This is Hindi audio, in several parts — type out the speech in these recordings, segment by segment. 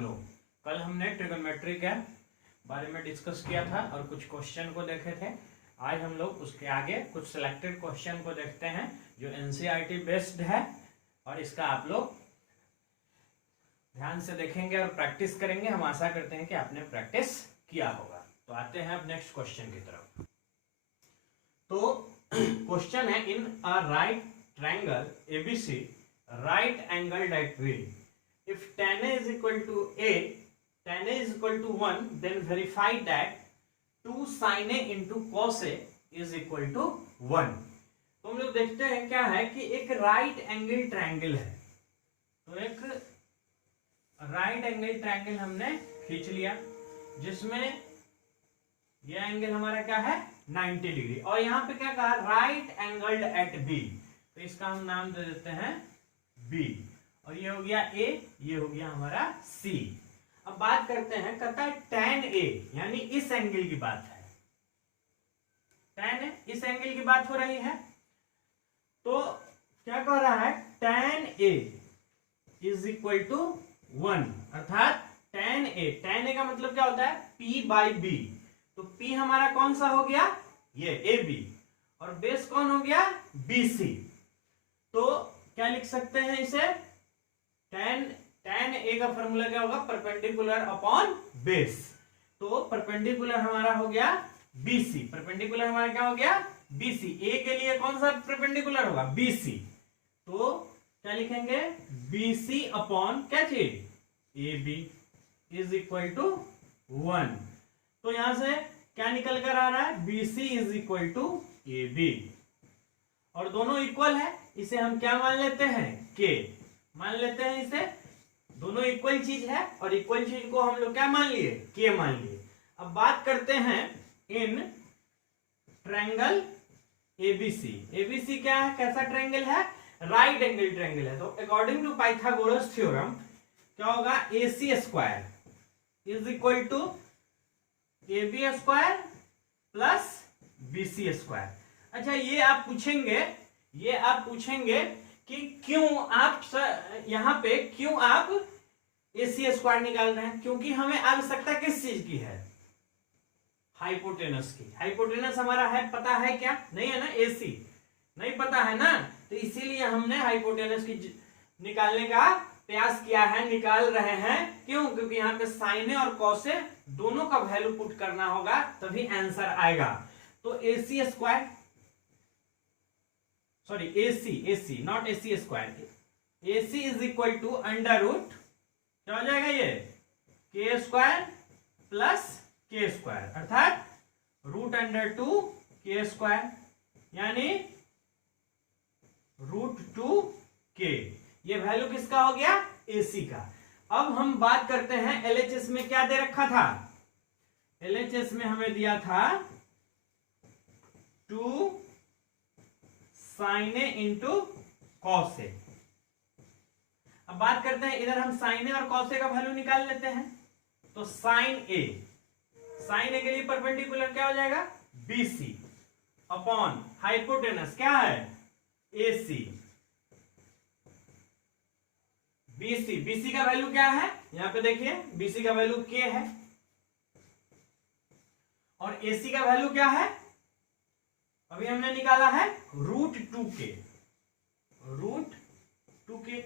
लोग, कल हमने ट्रिगोनोमेट्री के बारे में डिस्कस किया था और कुछ क्वेश्चन को देखे थे। आज हम लोग उसके आगे कुछ सिलेक्टेड क्वेश्चन को देखते हैं जो एनसीईआरटी बेस्ड है, और इसका आप लोग ध्यान से देखेंगे और प्रैक्टिस करेंगे। हम आशा करते हैं कि आपने प्रैक्टिस किया होगा। तो आते हैं अब नेक्स्ट क्वेश्चन की तरफ। तो क्वेश्चन है, in a right triangle ABC right angled at B, if tan A is equal to A, tan A is equal to 1, then verify that 2 sin A into cos A is equal to 1। तो हम लोग देखते हैं क्या है कि एक राइट एंगल ट्रायंगल है। तो एक राइट एंगल ट्रायंगल हमने खींच लिया जिसमें यह एंगल हमारा क्या है 90 डिग्री, और यहाँ पे क्या कहा राइट एंगल्ड एट बी, तो इसका हम नाम दे देते हैं बी, और ये हो गया ए, ये हो गया हमारा सी। अब बात करते हैं, कहता है tan A, यानी इस एंगल की बात है, tan A इस एंगल की बात हो रही है। तो क्या कह रहा है tan A is equal to 1, अर्थात tan A का मतलब क्या होता है P बाई बी। तो P हमारा कौन सा हो गया, ये AB, और बेस कौन हो गया BC। तो क्या लिख सकते हैं इसे, tan A का फॉर्मूला क्या होगा, परपेंडिकुलर अपॉन बेस। तो परपेंडिकुलर हमारा हो गया BC, परपेंडिकुलर हमारा क्या हो गया BC। A के लिए कौन सा परपेंडिकुलर होगा BC, तो क्या लिखेंगे BC अपॉन क्या चीज AB इज इक्वल टू 1। तो यहां से क्या निकल कर आ रहा है BC is equal to AB, और दोनों इक्वल है, इसे हम क्या मान लेते हैं K मान लेते हैं। इसे दोनों इक्वल चीज है और इक्वल चीज को हम लोग क्या मान लिए K मान लिए। अब बात करते हैं इन ट्रायंगल ABC। ABC क्या है, कैसा ट्रायंगल है, राइट एंगल ट्रायंगल है। तो अकॉर्डिंग टू पाइथागोरस थ्योरम क्या होगा, AC square is equal to AB square plus BC square. अच्छा, ये आप पूछेंगे कि क्यों आप यहाँ पे क्यों आप AC स्क्वायर निकाल रहे हैं, क्योंकि हमें आवश्यकता किस चीज की है, हाइपोटेनस की। हाइपोटेनस हमारा है, पता है क्या, नहीं है ना, AC नहीं पता है ना, तो इसीलिए हमने हाइपोटेनस की निकालने का प्रयास किया है, निकाल रहे हैं। क्यों, क्योंकि यहाँ पे साइन और कॉस दोनों का वैल्यू पुट करना होगा तभी आंसर आएगा। तो AC square, sorry AC not AC square, AC is equal to under root क्या हो जाएगा ये K square plus K square, अर्थात रूट अंडर 2 K स्क्वायर, यानी रूट 2K। ये वैल्यू किसका हो गया AC का। अब हम बात करते हैं LHS में क्या दे रखा था, LHS में हमें दिया था 2 sin A into cos A। अब बात करते हैं, इधर हम sin A और cos A का वैल्यू निकाल लेते हैं। तो sin A के लिए परपेंडिकुलर क्या हो जाएगा BC अपॉन हाइपोटेनस क्या है AC। BC का वैल्यू क्या है, यहां पे देखिए BC का वैल्यू K है, और AC का वैल्यू क्या है, अभी हमने निकाला है रूट 2K।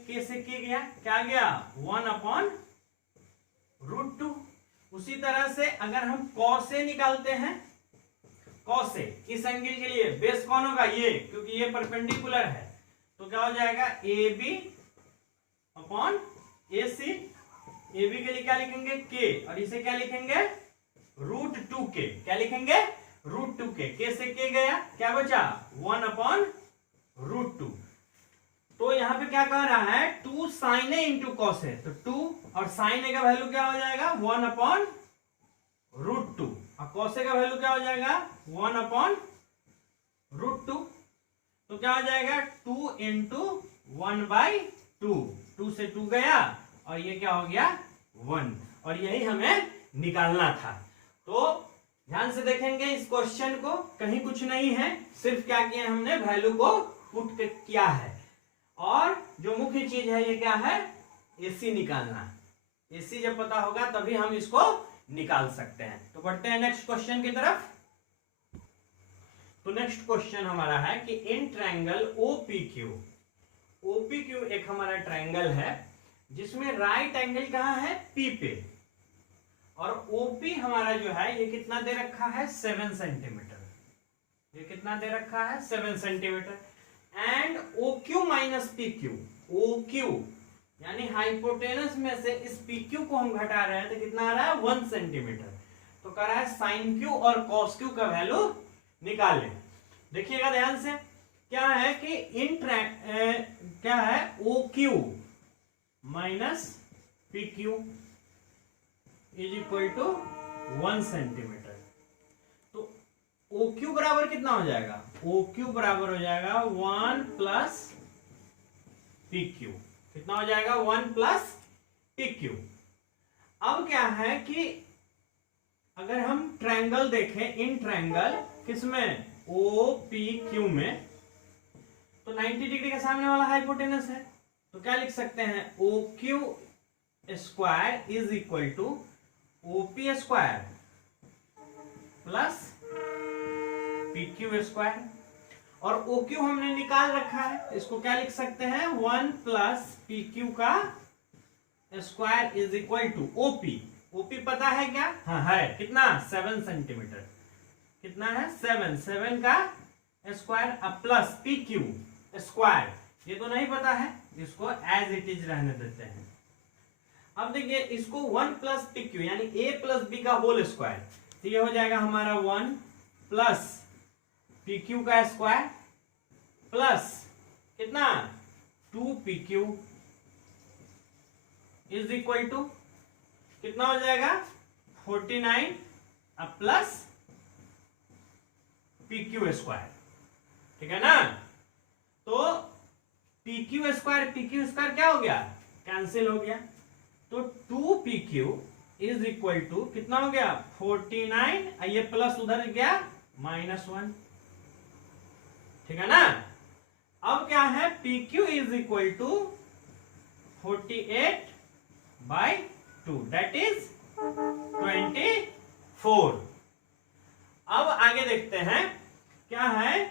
K से K गया, क्या गया 1 अपॉन रूट 2। उसी तरह से अगर हम cos A निकालते हैं, cos A इस एंगल के लिए बेस कौन होगा ये, क्योंकि ये परपेंडिकुलर है, तो क्या हो जाएगा AB अपॉन AC। AB के लिए क्या लिखेंगे K, और इसे क्या लिखेंगे रूट 2K, क्या लिखेंगे रूट 2K। K से K गया, क्या बचा 1 अपॉन रूट 2। तो यहाँ पे क्या कह रहा है 2 sin A into cos A, तो 2 और sin A का वैल्यू क्या हो जाएगा 1 अपॉन रूट 2, और कॉस A का वैल्यू क्या हो जाएगा 1 अपॉन रूट 2। तो क्या हो जाएगा 2 इंटू 1 बाई 2 से 2 गया, और ये क्या हो गया 1, और यही हमें निकालना था। तो ध्यान से देखेंगे इस क्वेश्चन को, कहीं कुछ नहीं है, सिर्फ क्या किया हमने वैल्यू को पुट किया है, और जो मुख्य चीज है ये क्या है AC निकालना। AC जब पता होगा तभी हम इसको निकाल सकते हैं। तो बढ़ते हैं नेक्स्ट क्वेश्चन की तरफ। तो नेक्स्ट क्वेश्चन हमारा है कि इन ट्रायंगल OPQ, OPQ एक हमारा ट्रायंगल है जिसमें राइट एंगल कहाँ है, P पे, और OP हमारा जो है ये कितना दे रखा है, 7 सेंटीमीटर। ये कितना दे रखा है, 7 centimetre. And OQ minus PQ, OQ यानी हाइपोटेनस में से इस PQ को हम घटा रहे हैं तो कितना आ रहा है, 1 सेंटीमीटर। तो कह रहा है साइन Q और कॉस Q का वैल्यू निकालें। देखिएगा ध्यान से, क्या है कि क्या है, OQ minus PQ is equal to 1 centimetre. तो OQ बराबर कितना हो जाएगा, OQ बराबर हो जाएगा 1 प्लस PQ। कितना हो जाएगा, 1 प्लस PQ। अब क्या है कि अगर हम ट्रायंगल देखें, इन ट्रायंगल किसमें, OPQ में, तो 90 डिग्री के सामने वाला हाइपोटेनस है, तो क्या लिख सकते हैं, OQ square is equal to OP square plus PQ square. और OQ हमने निकाल रखा है, इसको क्या लिख सकते हैं, 1 प्लस PQ का square is equal to OP। OP पता है क्या, हाँ है, कितना, 7 सेंटीमीटर। कितना है, 7 का स्क्वायर अब प्लस PQ स्क्वायर, ये तो नहीं पता है, इसको एज इट इज रहने देते हैं। अब देखिए इसको 1 प्लस PQ यानी A प्लस B का होल स्क्वायर, तो ये हो जाएगा हमारा 1 प्लस PQ का स्क्वायर प्लस कितना, 2PQ इज इक्वल टू कितना हो जाएगा, 49 अब प्लस PQ स्क्वायर। ठीक है ना, तो PQ स्क्वायर क्या हो गया, कैंसिल हो गया। तो 2PQ इज इक्वल टू कितना हो गया, 49, ये प्लस उधर गया -1। ठीक है ना, अब क्या है, PQ is equal to 48/2 that is 24। अब आगे देखते हैं, क्या है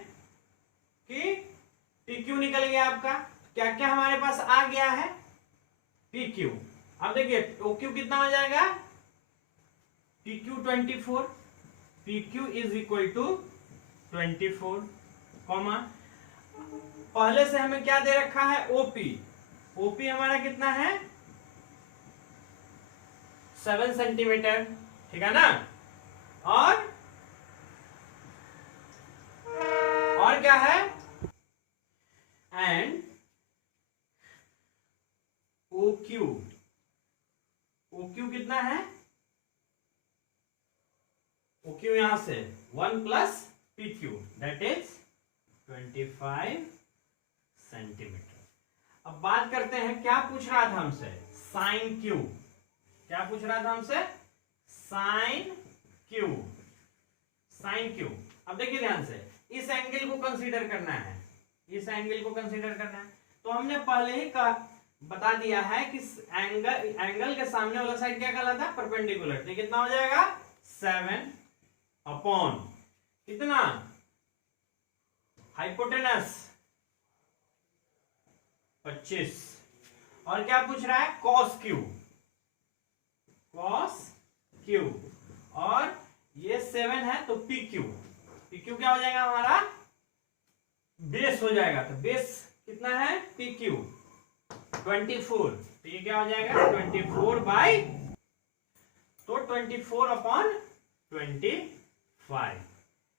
कि PQ निकल गया आपका, क्या क्या हमारे पास आ गया है, PQ। अब देखिए OQ कितना हो जाएगा, PQ 24, PQ is equal to 24, comma पहले से हमें क्या दे रखा है, OP हमारा कितना है, 7 सेंटीमीटर। ठीक है ना, और क्या है, एंड OQ कितना है, OQ यहां से 1 plus PQ that is 25 centimetre. अब बात करते हैं, क्या पूछ रहा था हमसे, साइन Q। क्या पूछ रहा था हमसे, साइन Q। अब देखिए ध्यान से, इस एंगल को कंसीडर करना है, इस एंगल को कंसीडर करना है। तो हमने पहले ही बता दिया है कि एंगल के सामने वाला साइड क्या कहलाता है, परपेंडिकुलर। तो कितना हो जाएगा, 7 अपॉन कितना, हाइपोटेनस 25। और क्या पूछ रहा है, cos Q, और ये 7 है तो PQ क्या हो जाएगा हमारा, बेस हो जाएगा। तो बेस कितना है, PQ 24, तो ये क्या हो जाएगा, 24 तो 24 अपॉन 25,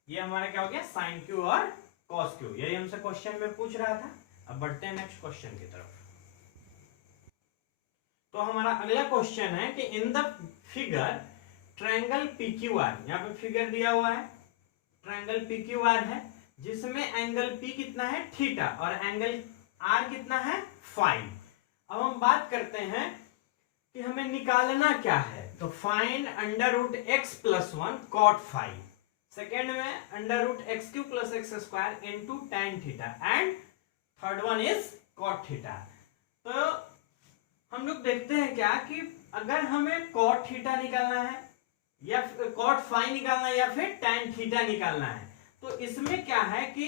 ये हमारा क्या हो गया, साइन Q और cos Q। यही हमसे क्वेश्चन में पूछ रहा था। अब बढ़ते हैं नेक्स्ट क्वेश्चन की तरफ। तो हमारा अगला क्वेश्चन है कि in the figure triangle PQR, यहाँ पे फिगर दिया हुआ है, ट्रायंगल PQR है जिसमें एंगल P कितना है, थीटा, और एंगल R कितना है, फाई। अब हम बात करते हैं कि हमें निकालना क्या है, तो find √x + 1 cot phi, second में √x³ + x² into tan theta, and third one is cot theta. तो हम लोग देखते हैं क्या कि अगर हमें कॉट थीटा निकालना है या कॉट फाई निकालना है या फिर टैन थीटा निकालना है, तो इसमें क्या है कि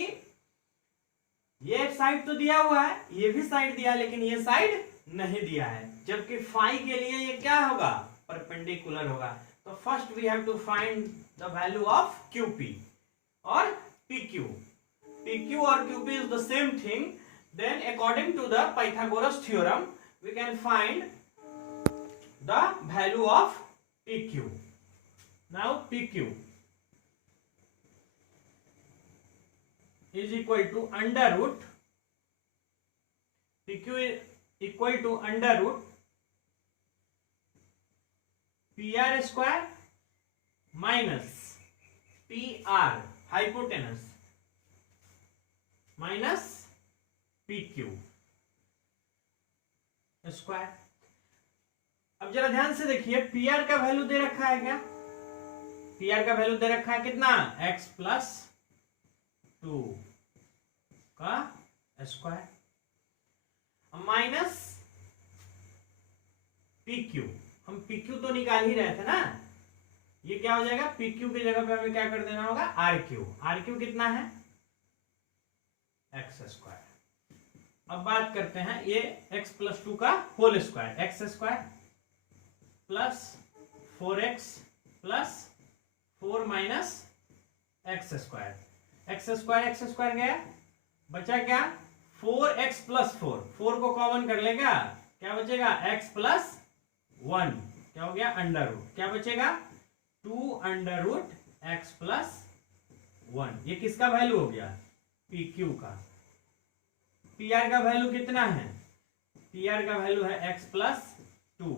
ये साइड तो दिया हुआ है, ये भी साइड दिया है, लेकिन ये साइड नहीं दिया है, जबकि फाई के लिए ये क्या होगा, परपेंडिकुलर होगा। तो first we have to find the value of QP और PQ। PQ और QP is the same thing. Then according to the Pythagoras theorem we can find the value of PQ. Now PQ is equal to under root, PQ is equal to under root PR square minus PR hypotenuse minus PQ square. अब जरा ध्यान से देखिए, PR का वैल्यू दे रखा है क्या, PR का वैल्यू दे रखा है कितना, x प्लस 2 का स्क्वायर माइनस PQ। हम PQ तो निकाल ही रहे थे ना, ये क्या हो जाएगा, PQ की जगह पे हमें क्या कर देना होगा, RQ कितना है, x स्क्वायर। अब बात करते हैं ये x प्लस 2 का whole square, x square plus 4x plus 4 minus x square गया, बचा क्या, 4x प्लस 4 को कॉमन कर लेगा, क्या बचेगा, x प्लस 1, क्या हो गया, अंडर रूट, क्या बचेगा, 2 अंडर रूट x प्लस 1। ये किसका वैल्यू हो गया, PQ का। PR का वैल्यू कितना है, PR का वैल्यू है x प्लस 2।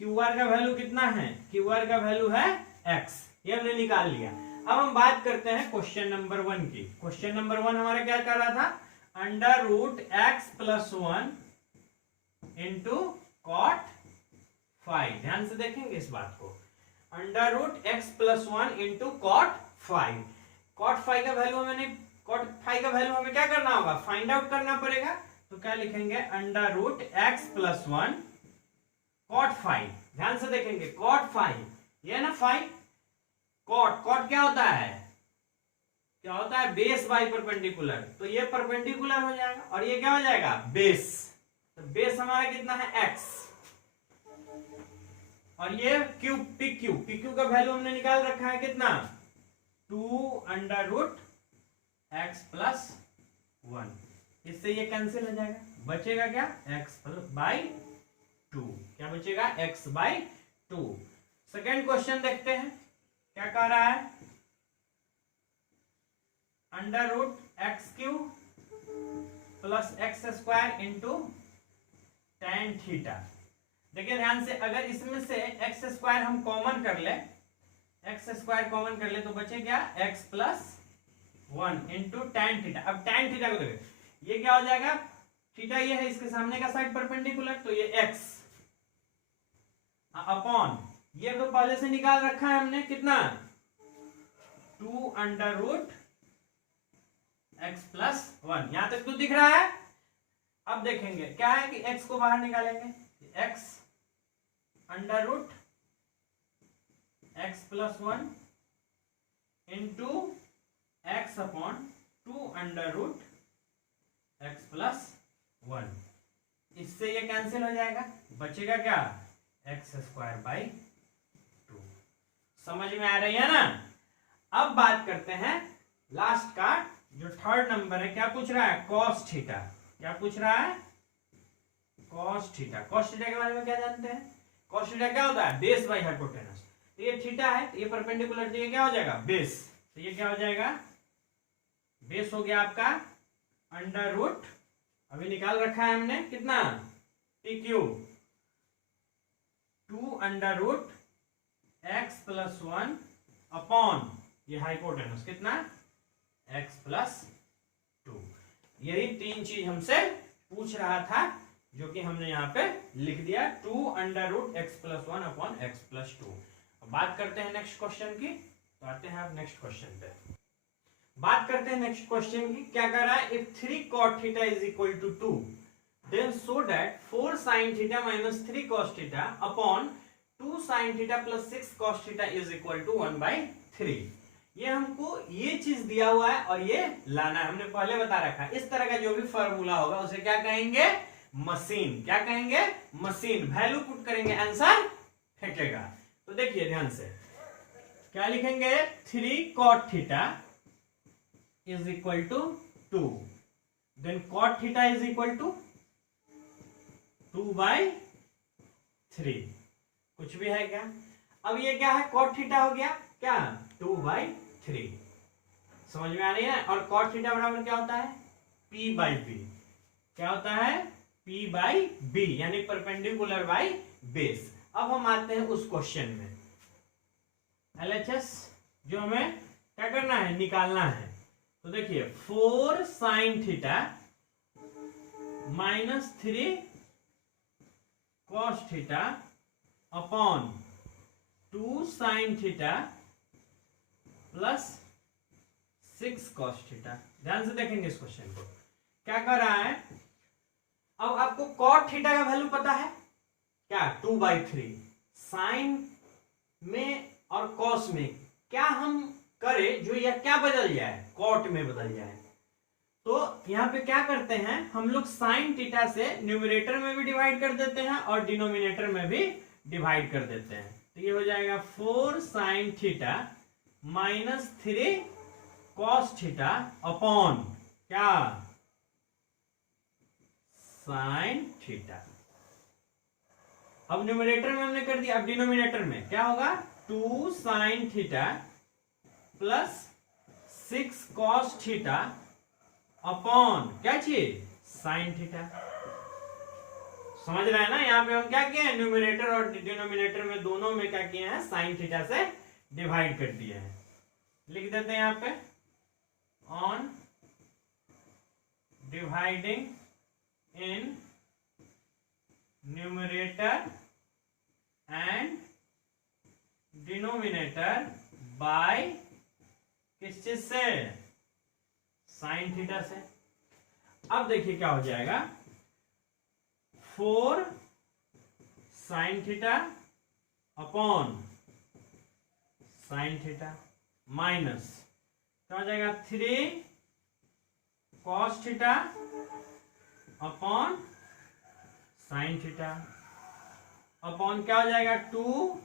QR का वैल्यू कितना है, QR का वैल्यू है x, ये हमने निकाल लिया। अब हम बात करते हैं क्वेश्चन नंबर 1 की। क्वेश्चन नंबर 1 हमारा क्या कर रहा था, under root x plus 1 into cot five. ध्यान से देखेंगे इस बात को, under root x plus 1 into cot 5। Cot 5 का वैल्यू हमें क्या करना होगा, फाइंड आउट करना पड़ेगा। तो क्या लिखेंगे, under root x plus 1 cot 5। ध्यान से देखेंगे, कॉट 5 ये ना 5, कॉट क्या होता है, बेस बाई परपेंडिकुलर। तो ये परपेंडिकुलर हो जाएगा और ये क्या हो जाएगा, बेस। तो बेस हमारा कितना है, x, और ये PQ का वैल्यू हमने निकाल रखा है कितना, 2 अंडर रूट x प्लस 1। इससे ये कैंसिल हो जाएगा, बचेगा क्या, x बाई 2। क्या बचेगा, x बाई 2। सेकेंड क्वेश्चन देखते हैं क्या कह रहा है, under root x³ plus x square into tan theta. देखिए ध्यान से, अगर इसमें से x स्क्वायर हम कॉमन कर ले, तो बचे क्या, x plus 1 into tan theta. अब tan थीटा को देखिए, ये क्या हो जाएगा, थीटा ये है, इसके सामने का साइड परपेंडिकुलर, तो ये x अपॉन, ये तो पहले से निकाल रखा है हमने कितना, 2 अंडर रूट x प्लस 1। यहां तक तो दिख रहा है। अब देखेंगे क्या है कि x को बाहर निकालेंगे, x under root x plus 1 into x upon 2 under root x plus 1। इससे ये कैंसिल हो जाएगा, बचेगा क्या, x स्क्वायर बाई 2। समझ में आ रही है ना। अब बात करते हैं लास्ट का, जो थर्ड नंबर है, क्या पूछ रहा है, cos थीटा। क्या पूछ रहा है, cos थीटा। cos थीटा के बारे में क्या जानते हैं, cos थीटा क्या होता है, बेस बाई हाइपोटेनस। तो ये थीटा है, तो ये परपेंडिकुलर, तो ये क्या हो जाएगा, बेस। तो ये क्या हो जाएगा, बेस हो गया आपका अंडर रूट, अभी निकाल रखा है हमने कितना, PQ, 2 under root x plus 1 upon ये हाइपोटेनस कितना, x प्लस 2। यही 3 चीज हमसे पूछ रहा था, जो कि हमने यहाँ पे लिख दिया, 2 under root x plus 1 upon x plus 2। अब बात करते हैं नेक्स्ट क्वेश्चन की। तो आते हैं आप नेक्स्ट क्वेश्चन पे, बात करते हैं नेक्स्ट क्वेश्चन की। क्या कर रहा है, if 3 cot theta is equal to 2। Then so that 4 sin theta minus 3 cos theta upon 2 sin theta plus 6 cos theta is equal to 1/3। ये हमको ये चीज दिया हुआ है और ये लाना है, हमने पहले बता रखा है। इस तरह का जो भी फॉर्मूला होगा उसे क्या कहेंगे, मशीन। क्या कहेंगे, मशीन। वैल्यू पुट करेंगे, आंसर फेंकेगा। तो देखिए ध्यान से क्या लिखेंगे, 3 cot theta is equal to 2, then cot theta is equal to 2/3। कुछ भी है क्या? अब ये क्या है, cot थीटा हो गया क्या, 2/3। समझ में आ रही है? और cot थीटा बराबर क्या होता है, P/B। क्या होता है, P/B, यानी परपेंडिकुलर बाई बेस। अब हम आते हैं उस क्वेश्चन में, LHS जो हमें क्या करना है, निकालना है। तो देखिए 4 sin theta minus 3 cos theta upon 2 sin theta plus 6 cos theta. ध्यान से देखेंगे इस क्वेश्चन को, क्या कर रहा है। अब आपको cot थीटा का वैल्यू पता है क्या, 2/3। साइन में और cos में क्या हम करें, जो यह क्या बदल जाए, cot में बदल जाए। तो यहां पे क्या करते हैं हम लोग, sin थीटा से न्यूमरेटर में भी डिवाइड कर देते हैं और डिनोमिनेटर में भी डिवाइड कर देते हैं। तो ये हो जाएगा 4 sin theta minus 3 cos theta upon क्या, sin थीटा। अब न्यूमरेटर में हमने कर दिया, अब डिनोमिनेटर में क्या होगा, 2 sin theta plus 6 cos theta upon क्या चीज, sin थीटा। समझ रहे हैं ना? यहाँ पे हम क्या किए हैं, न्यूमरेटर और डिनोमिनेटर में दोनों में क्या किए हैं, sin थीटा से डिवाइड कर दिए हैं। लिख देते हैं यहाँ पे, on dividing in numerator and denominator by किस चीज से, साइन थीटा से। अब देखिए क्या हो जाएगा, 4 sin theta upon sin theta minus क्या हो जाएगा, 3 cos theta upon sin theta upon क्या हो जाएगा, 2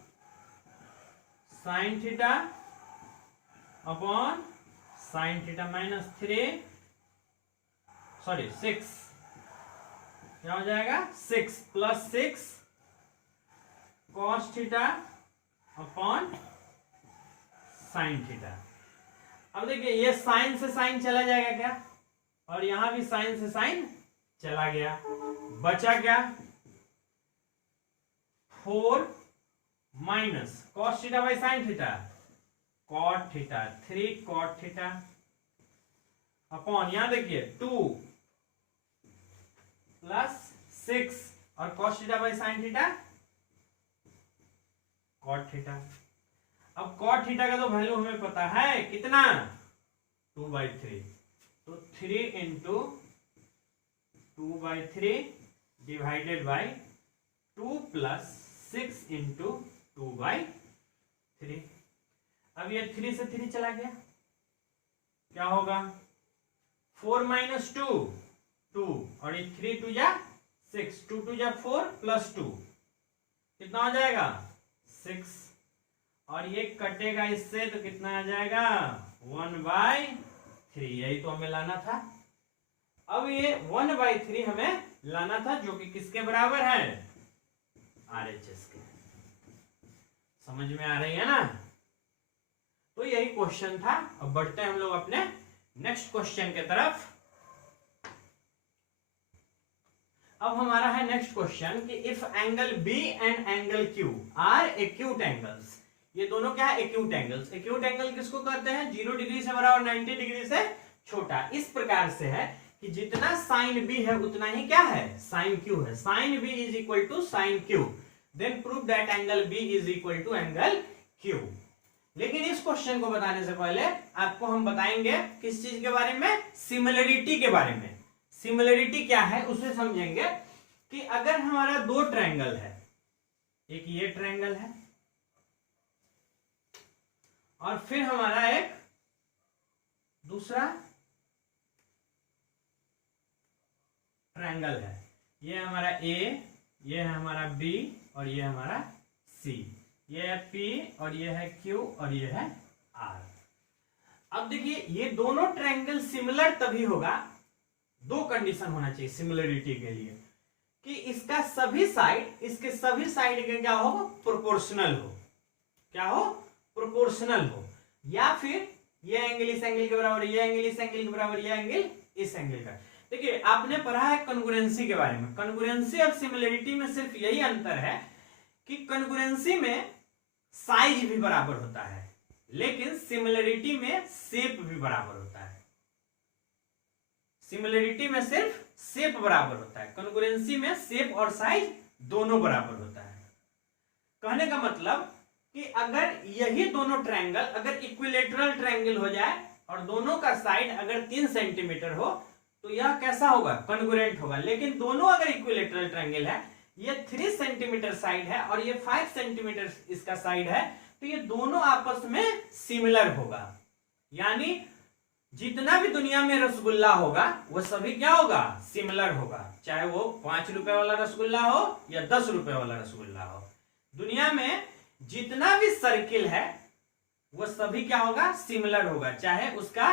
sin theta upon sin theta minus 6 क्या हो जाएगा, 6 plus 6 cos theta upon sin theta. अब देखिए ये साइन से साइन चला जाएगा क्या, और यहां भी साइन से साइन चला गया, बचा क्या, 4 minus cos theta by sin theta, cot theta, 3 cot theta upon यहां देखिए 2 प्लस 6 और cos theta by sin theta, cot theta. अब cot थीटा का तो वैल्यू हमें पता है कितना, 2/3। तो 3 into 2/3 divided by 2 plus 6 into 2/3। अब ये 3 से 3 चला गया, क्या होगा, 4 माइनस 2 2 और ये 3 2 जा 6, 2 2 जा 4 प्लस 2 कितना हो जाएगा, 6। और ये कटेगा इससे तो कितना आ जाएगा, 1/3। यही तो हमें लाना था। अब ये 1/3 हमें लाना था, जो कि किसके बराबर है, RHS के। समझ में आ रही है ना? तो यही क्वेश्चन था। अब बढ़ते हैं हम लोग अपने नेक्स्ट क्वेश्चन के तरफ। अब हमारा है नेक्स्ट क्वेश्चन कि if angle B and angle Q are acute angles, ये दोनों क्या है, एक्यूट एंगल्स। एक्यूट एंगल किसको कहते हैं, 0 डिग्री से बड़ा और 90 डिग्री से छोटा। इस प्रकार से है कि जितना साइन बी है उतना ही क्या है, साइन क्यू है। Sine B is equal to sine Q, then prove that angle B is equal to angle Q. लेकिन इस क्वेश्चन को बताने से पहले आपको हम बताएंगे किस चीज के बारे में, सिमिलरिटी के बारे में। सिमिलरिटी क्या है उसे समझेंगे कि अगर हमारा दो ट्रायंगल है, एक ये ट्रायंगल है और फिर हमारा एक दूसरा ट्रायंगल है, ये हमारा ए, ये है हमारा बी और ये हमारा सी, ये है पी और ये है क्यू और ये है आर। अब देखिए ये दोनों ट्रायंगल सिमिलर तभी होगा, दो कंडीशन होना चाहिए सिमिलरिटी के लिए, कि इसका सभी साइड इसके सभी साइड के क्या हो, प्रोपोर्शनल हो, क्या हो, प्रोपोर्शनल हो, या फिर ये एंगल इस एंगल के बराबर, ये एंगल इस एंगल के बराबर, ये एंगल इस एंगल का। देखिए आपने पढ़ा है कॉन्ग्रुएंसी के बारे में, कॉन्ग्रुएंसी और सिमिलरिटी में सिर्फ यही अंतर है कि कॉन्ग्रुएंसी में साइज भी बराबर होता है, लेकिन सिमिलरिटी में शेप भी बराबर होता है। सिमिलरिटी में सिर्फ शेप बराबर होता है, कॉन्ग्रुएंसी में शेप और साइज दोनों बराबर होता है। कहने का मतलब कि अगर यही दोनों ट्रायंगल अगर इक्विलेटरल ट्रायंगल हो जाए और दोनों का साइड अगर 3 सेंटीमीटर हो तो यह कैसा होगा, कॉन्ग्रुएंट होगा। लेकिन दोनों अगर इक्विलेटरल ट्रायंगल है, ये 3 सेंटीमीटर साइड है और ये 5 सेंटीमीटर इसका साइड है, तो ये दोनों आपस में सिमिलर होगा। यानी जितना भी दुनिया में रसगुल्ला होगा वो सभी क्या होगा, सिमिलर होगा, चाहे वो 5 रुपए वाला रसगुल्ला हो या 10 रुपए वाला रसगुल्ला हो। दुनिया में जितना भी सर्किल है वो सभी क्या होगा, सिमिलर होगा, चाहे उसका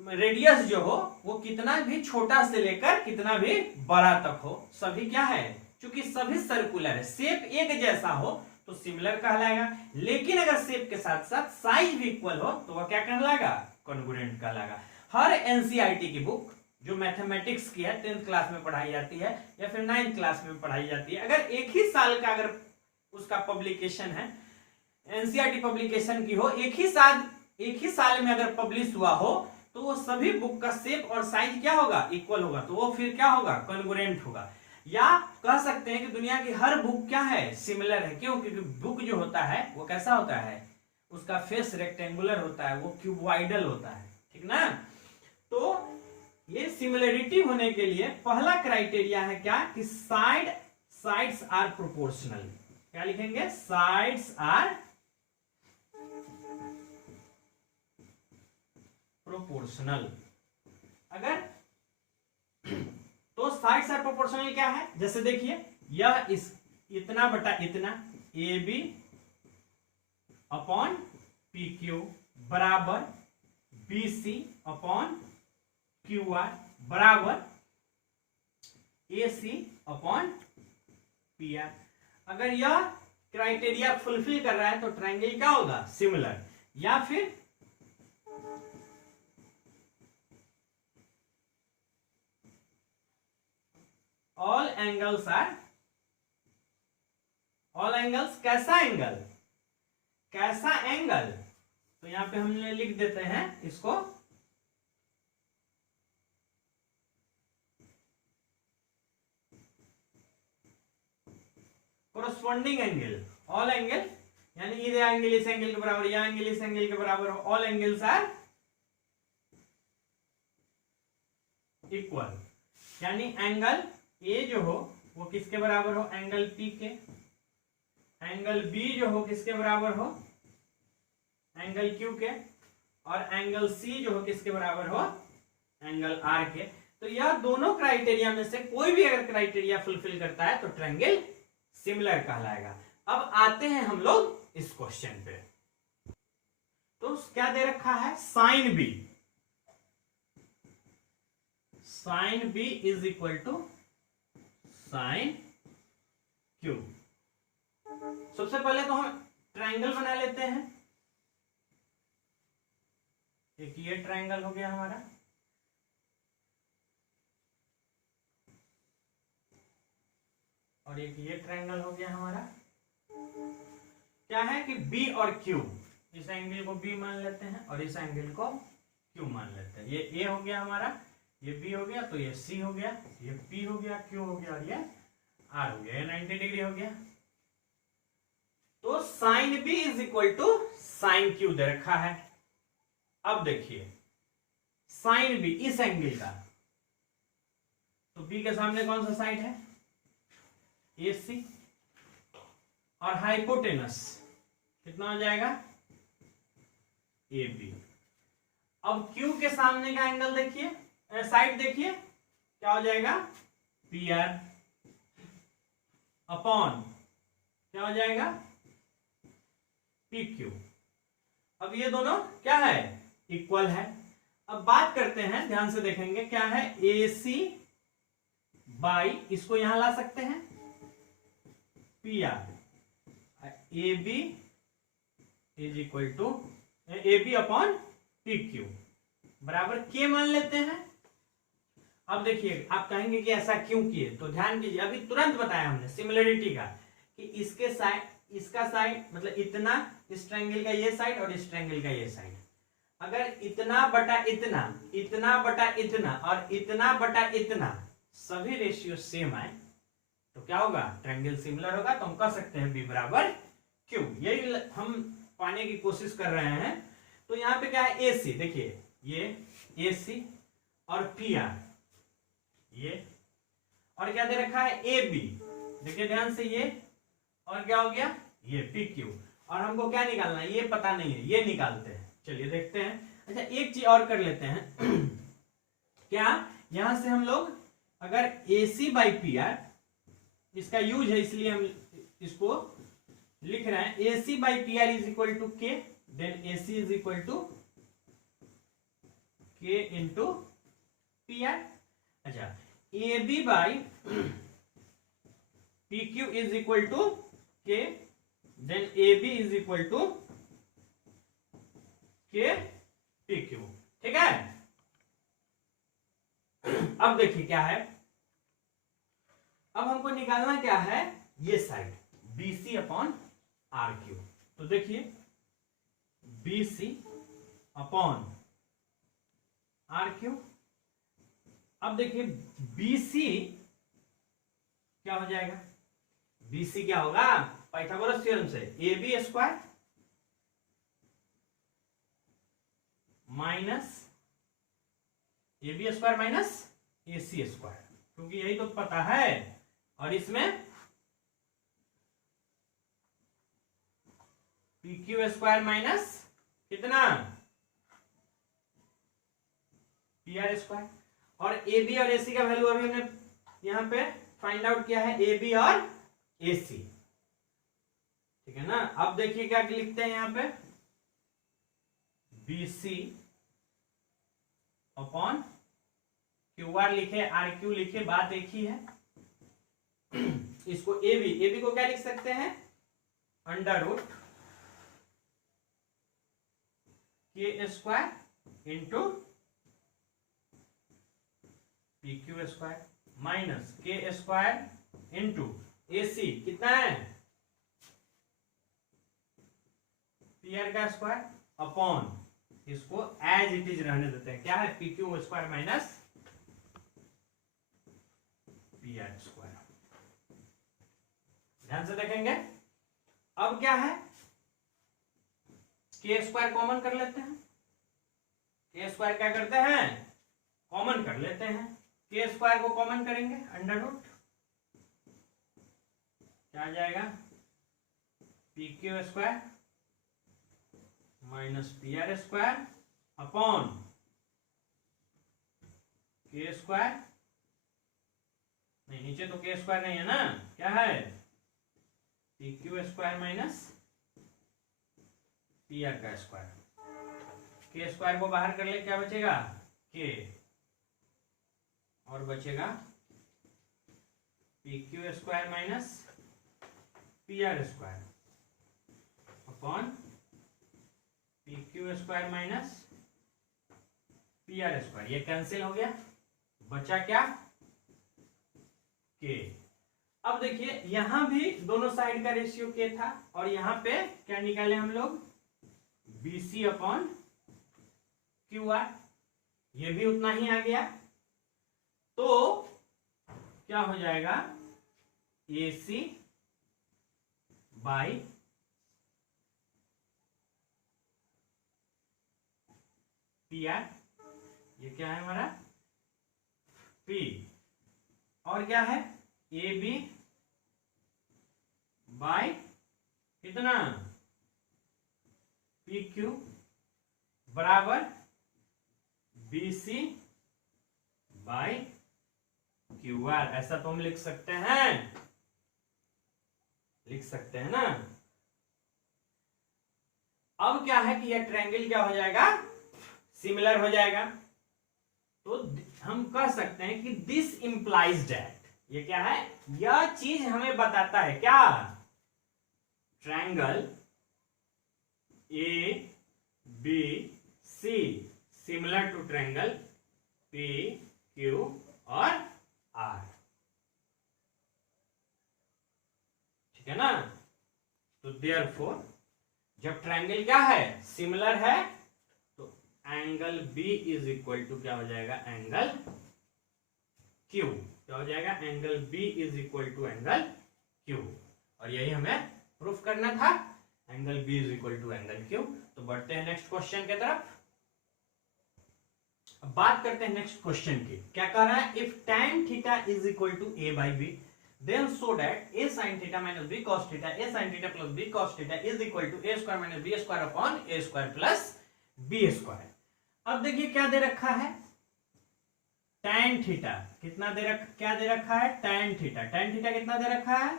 रेडियस जो हो वो कितना भी छोटा से लेकर कितना भी बड़ा तक हो, सभी क्या है, क्योंकि सभी सर्कुलर है, शेप एक जैसा हो तो सिमिलर कहलाएगा। लेकिन अगर शेप के साथ साथ साइज भी इक्वल हो तो वह क्या कहलाएगा, कॉन्ग्रुएंट कहलाएगा। हर एनसीईआरटी की बुक जो मैथमेटिक्स की है 10th क्लास में पढ़ाई जाती है या फिर 9th क्लास में पढ़ाई जाती है, अगर एक ही साल का अगर उसका पब्लिकेशन है, एनसीईआरटी पब्लिकेशन की हो, एक ही साल में अगर पब्लिश हुआ हो तो वो सभी बुक का शेप और साइज क्या होगा, इक्वल होगा, तो वो फिर क्या होगा, कॉन्ग्रुएंट होगा। या कह सकते हैं कि दुनिया की हर बुक क्या है, सिमिलर है। क्यों, क्योंकि बुक जो होता है वो कैसा होता है, उसका फेस रेक्टेंगुलर होता है, वो क्यूबॉइडल होता है, ठीक ना। तो ये सिमिलरिटी होने के लिए पहला क्राइटेरिया है क्या, कि साइड्स आर प्रोपोर्शनल। क्या लिखेंगे, साइड्स आर प्रोपोर्शनल। अगर तो साइड्स आर प्रोपोर्शनल क्या है, जैसे देखिए यह इस इतना बटा इतना A B upon P Q बराबर B C upon Q R बराबर A C upon P R. अगर यह क्राइटेरिया फुलफिल कर रहा है तो ट्रायंगल क्या होगा, सिमिलर। या फिर ऑल एंगल्स कैसा एंगल, कैसा एंगल, तो यहां पे हमने लिख देते हैं इसको कोरस्पॉन्डिंग एंगल। ऑल एंगल यानी ये एंगल इस एंगल के बराबर, या एंगल इस एंगल के बराबर हो, ऑल एंगल्स आर इक्वल। यानी एंगल ए जो हो वो किसके बराबर हो, एंगल पी के। एंगल बी जो हो किसके बराबर हो, एंगल क्यू के। और एंगल सी जो हो किसके बराबर हो, एंगल आर के। तो यह दोनों क्राइटेरिया में से कोई भी अगर क्राइटेरिया फुलफिल करता है तो ट्रायंगल सिमिलर कहलाएगा। अब आते हैं हम लोग इस क्वेश्चन पे। तो क्या दे रखा है, sine B, sine B is equal to sine Q. सबसे पहले तो हम ट्रायंगल बना लेते हैं। एक ये ट्रायंगल हो गया हमारा, और एक ये ट्रायंगल हो गया हमारा। क्या है कि B और Q, इस एंगल को B मान लेते हैं और इस एंगल को Q मान लेते हैं। ये A हो गया हमारा, ये B हो गया, तो ये C हो गया, ये P हो गया, Q हो गया और ये R हो गया, ये 90 डिग्री हो गया। तो sine B is equal to sine Q दे रखा है। अब देखिए साइन B इस एंगल का, तो बी के सामने कौन सा साइड है, ए सी, और हाइपोटेनस कितना हो जाएगा, ए बी। अब क्यू के सामने का एंगल देखिए, साइड देखिए, क्या हो जाएगा, पी आर अपॉन क्या हो जाएगा, पी क्यू। अब ये दोनों क्या है, इक्वल है। अब बात करते हैं, ध्यान से देखेंगे क्या है, ए सी बाई, इसको यहां ला सकते हैं, P R, A B is equal to A B upon P Q बराबर के मान लेते हैं। अब देखिए, आप कहेंगे कि ऐसा क्यों किए, तो ध्यान दीजिए, अभी तुरंत बताया हमने सिमिलरिटी का, कि इसके साइड, इसका साइड मतलब इतना, इस ट्रायंगल का ये साइड और इस ट्रायंगल का ये साइड, अगर इतना बटा इतना, इतना बटा इतना और इतना बटा इतना सभी रेशियो सेम आए तो क्या होगा, ट्रायंगल सिमिलर होगा। तो हम कह सकते हैं बी बराबर क्यू, यही हम पाने की कोशिश कर रहे हैं। तो यहाँ पे क्या है, ए सी, देखिए ये ए सी और पी आर ये, और क्या दे रखा है, ए बी, देखिए ध्यान से, ये और क्या हो गया, ये पी क्यू, और हमको क्या निकालना है, ये पता नहीं है, ये निकालते हैं। चलिए देखते हैं। अच्छा, एक चीज और कर लेते हैं क्या, यहां से हम लोग अगर A C by P R, इसका यूज है इसलिए हम इसको लिख रहे हैं, A C by P R is equal to K, then A C is equal to K into P R. अच्छा, A B by P Q is equal to K, then A B is equal to K P Q, ठीक है। अब देखिए क्या है, अब हमको निकालना क्या है, ये side B C upon R Q. तो देखिए B C upon R Q, अब देखिए बी सी क्या हो जाएगा, बी सी क्या होगा, पाइथागोरस थ्योरम से A B square minus A B square minus A C square, क्योंकि यही तो पता है। और इसमें पी क्यू स्क्वायर माइनस कितना, पी आर स्क्वायर, और ए बी और ए सी का वैल्यू अभी हमने यहां पे फाइंड आउट किया है, ए बी और ए सी, ठीक है ना। अब देखिए क्या लिखते हैं यहां पे, B C upon Q R लिखे, आर क्यू लिखे, बात एक ही है। इसको ए बी को क्या लिख सकते हैं, अंडर रूट के square into P Q square minus के स्क्वायर इंटू ए सी कितना है, पी आर का स्क्वायर अपॉन, इसको एज इट इज रहने देते हैं, क्या है, P Q square minus P R square. ध्यान से देखेंगे। अब क्या है, के स्क्वायर कॉमन कर लेते हैं, के स्क्वायर क्या करते हैं, कॉमन कर लेते हैं। के स्क्वायर को कॉमन करेंगे, अंडर रूट क्या आ जाएगा, P Q square minus P R square upon के स्क्वायर, नहीं नीचे तो के स्क्वायर नहीं है ना, क्या है, P Q square minus P R का स्क्वायर। के स्क्वायर को बाहर कर ले, क्या बचेगा, के, और बचेगा P Q square minus P R square upon P Q square minus P R square. ये कैंसिल हो गया, बचा क्या, के। अब देखिए यहां भी दोनों साइड का रेशियो के था, और यहां पे क्या निकाले हम लोग, B C upon Q R, ये भी उतना ही आ गया। तो क्या हो जाएगा, A C by P R, ये क्या है हमारा, पी और क्या है ए बी बाय कितना पी क्यू बराबर B C by Q R. ऐसा तो हम लिख सकते हैं, लिख सकते हैं ना। अब क्या है कि यह ट्रायंगल क्या हो जाएगा, सिमिलर हो जाएगा। तो हम कह सकते हैं कि दिस इंप्लाइज दैट, ये क्या है, यह चीज हमें बताता है क्या, triangle A B C similar to triangle P Q और आर। ठीक है ना। तो देयरफॉर जब ट्रायंगल क्या है, सिमिलर है, तो angle B is equal to क्या हो जाएगा, एंगल क्यू। क्या हो जाएगा, angle B is equal to angle Q. और यही हमें प्रूफ करना था, angle B is equal to angle Q. तो बढ़ते हैं नेक्स्ट क्वेश्चन की तरफ। अब बात करते हैं नेक्स्ट क्वेश्चन की। क्या कह रहा है, if tan theta is equal to a by B then so that a sin theta minus b cos theta a sin theta plus b cos theta is equal to a square minus b square upon a square plus b square। अब देखिए क्या दे रखा है, tan थीटा कितना क्या दे रखा है, tan थीटा कितना दे रखा है,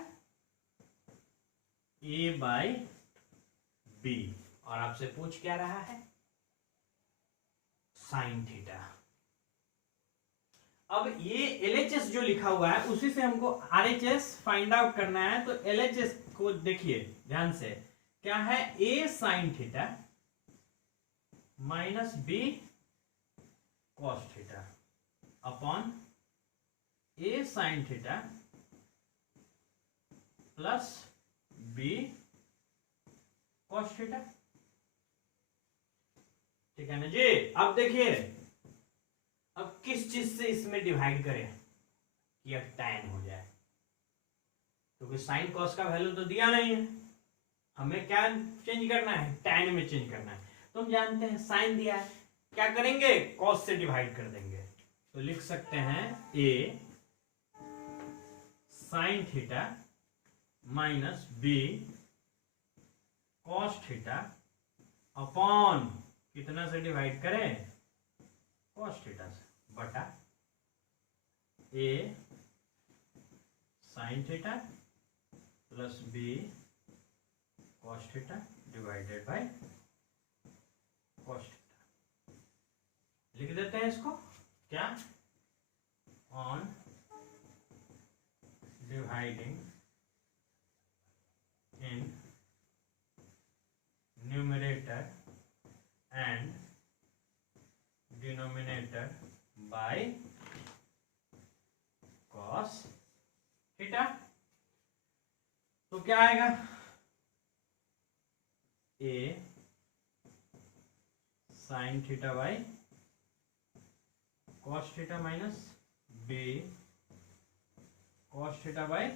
a बाई b। और आपसे पूछ क्या रहा है, sin थीटा। अब ये LHS जो लिखा हुआ है उसी से हमको RHS फाइंड आउट करना है। तो LHS को देखिए ध्यान से, क्या है, a sin theta minus b cos theta upon a sin theta plus b cos theta. ठीक है ना जी। अब देखिए, अब किस चीज से इसमें डिवाइड करें कि यह tan हो जाए, क्योंकि साइन कॉस का वैल्यू तो दिया नहीं है, हमें क्या चेंज करना है, tan में चेंज करना है। तो हम जानते हैं साइन दिया है, क्या करेंगे, कॉस से डिवाइड कर देंगे। तो लिख सकते हैं a sine theta minus b cos theta upon कितना से डिवाइड करें, कॉस थीटा से, बटा a sine theta plus b cos theta divided by cos theta. लिख देते हैं इसको, क्या, on dividing in numerator and denominator by cos theta. तो क्या आएगा, a sine theta by cos theta minus b cos theta by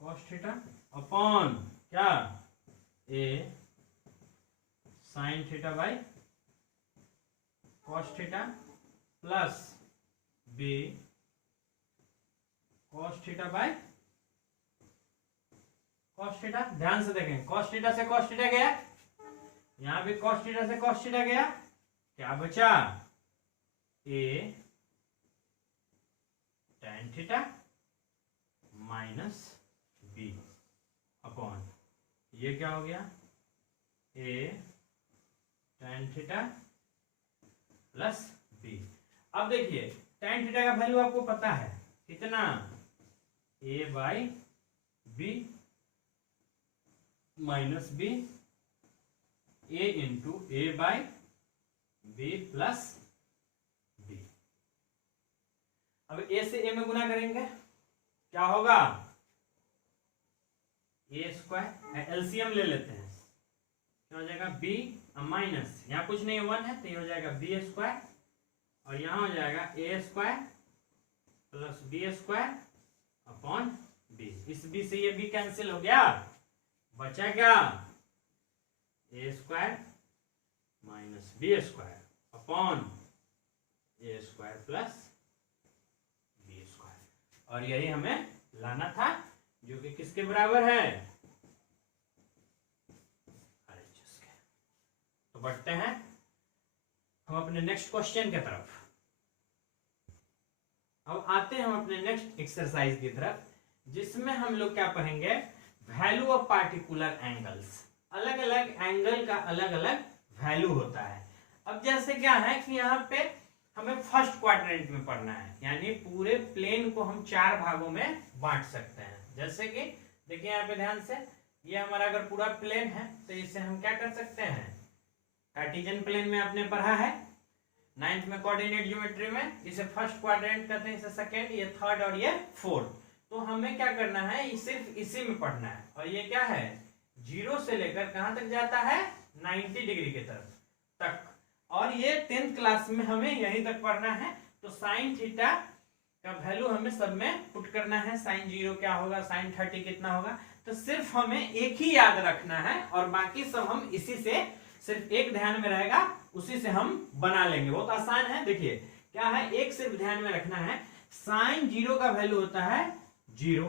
cos theta upon क्या, a sine theta by cos theta plus b cos theta by cos theta. ध्यान से देखें, कॉस थीटा से कॉस थीटा गया, यहां भी कॉस थीटा से कॉस थीटा गया, क्या बचा, a tan theta minus b upon ये क्या हो गया, a tan theta plus b। अब देखिए tan थीटा का वैल्यू आपको पता है कितना, a by b minus b, a into a by b plus b। अब a से a में गुना करेंगे, क्या होगा, a स्क्वायर, एलसीएम ले लेते हैं, क्या हो जाएगा, b माइनस, यहाँ कुछ नहीं 1 है तो ये हो जाएगा b स्क्वायर, और यहाँ हो जाएगा a square plus b square upon b। इस b से ये b कैंसिल हो गया, बचा क्या, a square minus b square upon a square plus b square. और यही हमें लाना था, जो कि किसके बराबर है, RHS के। तो बढ़ते हैं हम अपने नेक्स्ट क्वेश्चन की तरफ। अब आते हैं हम अपने नेक्स्ट एक्सरसाइज की तरफ, जिसमें हम लोग क्या पढ़ेंगे, वैल्यू ऑफ पार्टिकुलर एंगल्स। अलग अलग एंगल का अलग अलग वैल्यू होता है। अब जैसे क्या है कि यहाँ पे हमें फर्स्ट क्वाड्रेंट में पढ़ना है, यानी पूरे प्लेन को हम 4 भागों में बांट सकते हैं। जैसे कि देखिए यहाँ पे ध्यान से, ये हमारा अगर पूरा प्लेन है तो इसे हम क्या कर सकते हैं, कार्टेशियन प्लेन में आपने पढ़ा है 9th में कोऑर्डिनेट ज्योमेट्री में, इसे फर्स्ट क्वाड्रेंट कहते हैं, इसे सेकंड, ये थर्ड और ये फोर्थ। तो हमें क्या करना है, ये सिर्फ इसी में पढ़ना है। और ये क्या है, 0 से लेकर कहां तक जाता है, 90 डिग्री की तरफ तक। और ये 10th क्लास में हमें यहीं तक पढ़ना है। तो साइन थीटा का वैल्यू हमें सब में पुट करना है। साइन 0 क्या होगा, साइन 30 कितना होगा। तो सिर्फ हमें एक ही याद रखना है और बाकी सब हम इसी से, सिर्फ एक ध्यान में रहेगा, उसी से हम बना लेंगे। बहुत आसान है। देखिए क्या है, एक सिर्फ ध्यान में रखना है, साइन 0 का वैल्यू होता है 0,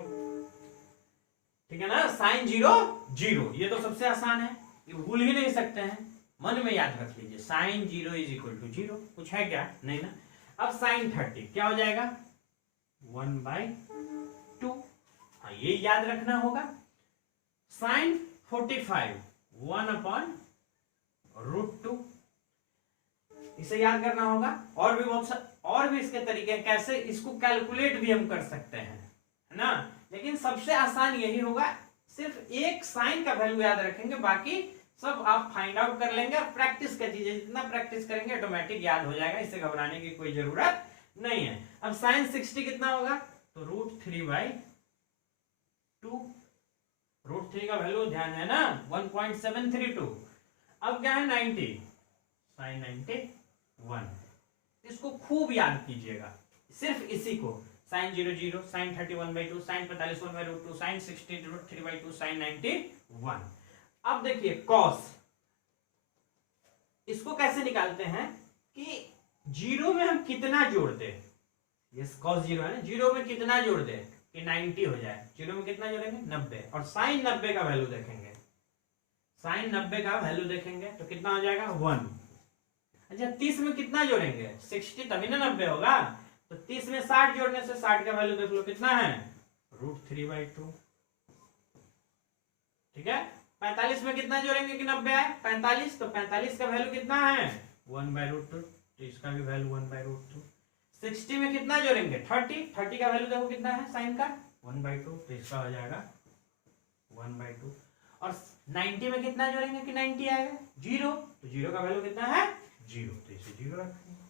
ठीक है ना, साइन 0 0। ये तो सबसे आसान है, ये भूल ही नहीं सकते हैं, मन में याद रख लीजिए, साइन 0 इज इक्वल टू 0। कुछ है क्या, नहीं ना। अब साइन 30 क्या हो जाएगा, 1/2। हाँ, ये याद रखना होगा। साइन 45 1/√2, इसे याद करना होगा। और भी बहुत और भी इसके तरीके, कैसे इसको कैलकुलेट भी हम कर सकते हैं, है ना। लेकिन सबसे आसान यही होगा, सिर्फ एक साइन का वैल्यू याद रखेंगे, बाकी सब आप फाइंड आउट कर लेंगे। और प्रैक्टिस कर दीजिए, जितना प्रैक्टिस करेंगे ऑटोमेटिक याद हो जाएगा, इससे घबराने की कोई जरूरत नहीं है। अब साइन 60 कितना होगा, तो √3/2। √3 का वैल्यू ध्यान है ना, 1.732। अब क्या है 90, साइन 91। इसको खूब याद कीजिएगा, सिर्फ इसी को, sine 0 0, sine 31/2, sine 45 1/√2, sine 60 √3/2, sine 91। अब देखिए कॉस, इसको कैसे निकालते हैं कि 0 में हम कितना जोड़ दें, ये कॉस 0 है ना, 0 में कितना जोड़ दें कि 90 हो जाए। 0 में कितना जोड़ेंगे, 90। और साइन 90 का वैल्यू देखेंगे, साइन 90 का वैल्यू देखेंगे तो कितना हो जाएगा, 1। अच्छा 30 में कितना जोड़ेंगे, 60, तभी ना 90 होगा। तो 30 में 60 जोड़ने से 60 का वैल्यू देख लो कितना है, √3/2, ठीक है। 45 में कितना जोड़ेंगे कि 90 आए, 45, तो 45 का वैल्यू कितना है, 1/√2, तो इसका भी वैल्यू 1/√2। 60 में कितना जोड़ेंगे, 30 का वैल्यू देखो कितना है साइन का, 1/2, तो इसका हो जाएगा 1/2। और 90 में कितना जोड़ेंगे कि 90 आएगा, 0, तो 0 का वैल्यू कितना है, 0, तो इसे 0 रखेंगे।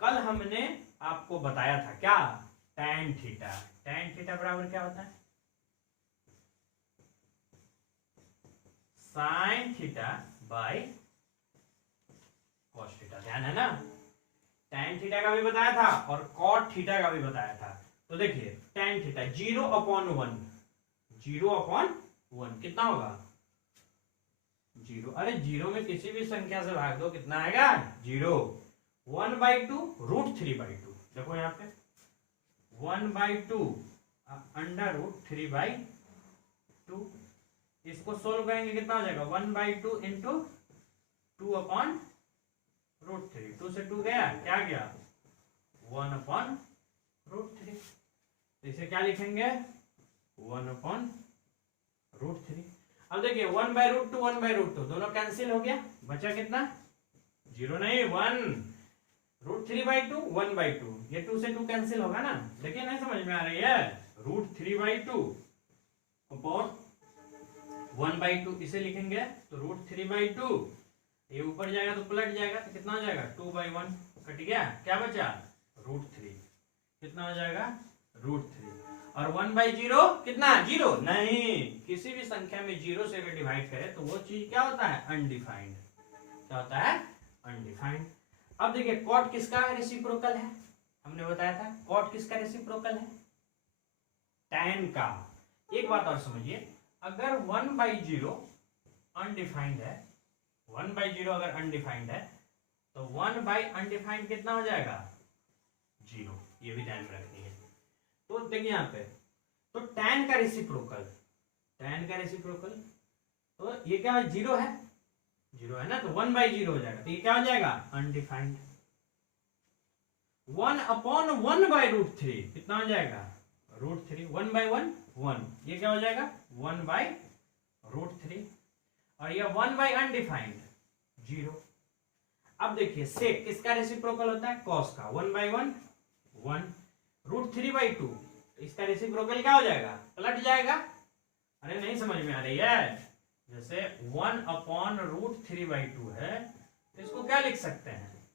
कल हमने आपको बताया था क्या, tan थीटा। tan थीटा बराबर क्या होता है, sine theta by cos theta. ध्यान है ना, tan थीटा का भी बताया था और cot थीटा का भी बताया था। तो देखिए tan थीटा 0/1, 0/1 कितना होगा, 0। अरे 0 में किसी भी संख्या से भाग दो, कितना आएगा, 0। 1/2 √3/2, देखो यहाँ पे 1/2 √3/2। इसको सोल्व करेंगे कितना हो जाएगा, 1/2 इंटू 2/√3। 2 से 2 गया, क्या गया, 1/√3। इसे क्या लिखेंगे, 1/√3। अब देखिए 1/√2 1/√2 दोनों कैंसिल हो गया, बचा कितना, 0 नहीं 1, √3/2 1/2, ये 2 से 2 कैंसिल होगा ना। देखिए नहीं समझ में आ रही है, √3/2 अपॉन 1/2, इसे लिखेंगे तो √3/2, ये ऊपर जाएगा तो पलट जाएगा, तो कितना हो जाएगा, 2/1 कट गया, क्या बचा, √3, कितना हो जाएगा, √3। और 1/0 कितना, 0 नहीं, किसी भी संख्या में 0 से अगर डिवाइड करें तो वो चीज क्या होता है, अनडिफाइंड। क्या होता है, अनडिफाइंड। अब देखिए कॉट किसका रेसिप्रोकल है, हमने बताया था कॉट किसका रेसिप्रोकल है, tan का। एक बात और समझिए, अगर 1/0 अनडिफाइंड है, 1/0 अगर अनडिफाइंड है तो 1/अनडिफाइंड कितना हो जाएगा, 0। ये भी ध्यान में रखनी है। तो देखिए यहाँ पे, तो tan का रेसिप्रोकल, तो ये क्या है, 0 है, 0 है ना, तो 1/0 हो जाएगा, तो ये क्या हो जाएगा, अनडिफाइंड। 1/1/√3 कितना हो जाएगा, √3, 1/1 1, ये क्या हो जाएगा 1/√3, और ये 1 अनडिफाइंड 0। अब देखिए सेक किसका रेसिप्रोकल होता है, कॉस का, 1/1 1, √3/2, इसका रेसिप्रोकल क्या हो जाएगा, पलट जाएगा। अरे नहीं समझ में आ रही है, जैसे 1/√3/2 है, तो इसको क्या लिख सकते हैं,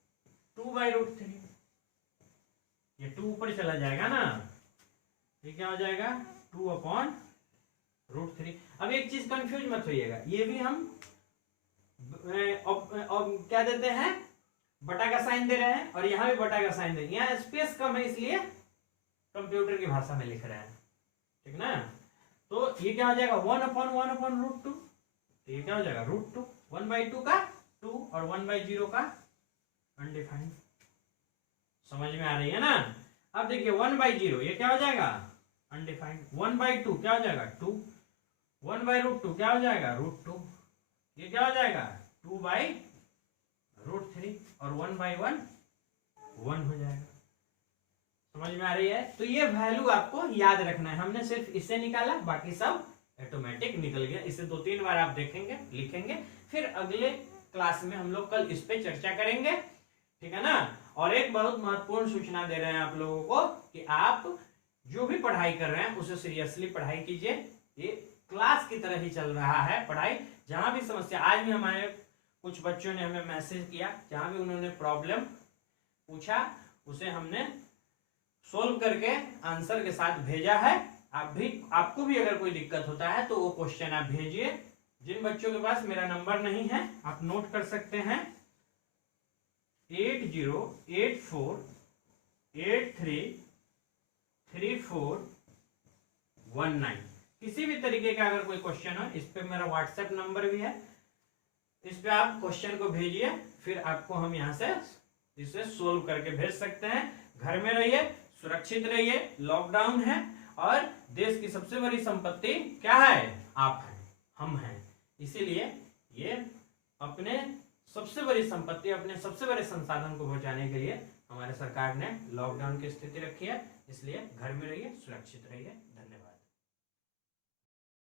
2/√3, ये 2 ऊपर चला जाएगा ना, ये क्या हो जाएगा 2/√3। अब एक चीज कंफ्यूज मत होइएगा, ये भी हम क्या देते हैं, बटा का साइन दे रहे हैं, और यहां भी बटा का साइन दे, यहाँ स्पेस कम है इसलिए कंप्यूटर की भाषा में लिख रहे हैं, ठीक ना। तो ये क्या हो जाएगा 1/1/√2, तो ये क्या हो जाएगा √2, 1/2 का 2 और 1/0 का अनडिफाइंड। समझ में आ रही है ना। अब देखिए 1/0 ये क्या हो जाएगा अनडिफाइंड, 1/2 क्या हो जाएगा 2, 1/√2 क्या हो जाएगा √2, ये क्या हो जाएगा 2/√3, और 1/1 1 हो जाएगा। समझ में आ रही है। तो ये वैल्यू आपको याद रखना है, हमने सिर्फ इसे निकाला, बाकी सब ऑटोमेटिक निकल गया। इसे 2-3 बार आप देखेंगे, लिखेंगे, फिर अगले क्लास में हम लोग कल इस पे चर्चा करेंगे, ठीक है ना। और एक बहुत महत्वपूर्ण सूचना दे रहे हैं आप लोगों को कि आप जो भी पढ़ाई कर रहे हैं उसे सीरियसली पढ़ाई कीजिए, ये क्लास की तरह ही चल रहा है पढ़ाई। जहां भी समस्या, आज भी हमारे कुछ बच्चों ने हमें मैसेज किया, जहां भी उन्होंने प्रॉब्लम पूछा उसे हमने सोल्व करके आंसर के साथ भेजा है। आपको भी अगर कोई दिक्कत होता है तो वो क्वेश्चन आप भेजिए। जिन बच्चों के पास मेरा नंबर नहीं है आप नोट कर सकते हैं 8084833419। किसी भी तरीके का अगर कोई क्वेश्चन हो, इस पे मेरा व्हाट्सएप नंबर भी है, इस पे आप क्वेश्चन को भेजिए, फिर आपको हम यहाँ से इसे सोल्व करके भेज सकते हैं। घर में रहिए, सुरक्षित रहिए, लॉकडाउन है, और देश की सबसे बड़ी संपत्ति क्या है, आप हैं, हम हैं। इसीलिए ये अपने सबसे बड़ी संपत्ति, अपने सबसे बड़े संसाधन को बचाने के लिए हमारे सरकार ने लॉकडाउन की स्थिति रखी है। इसलिए घर में रहिए, सुरक्षित रहिए।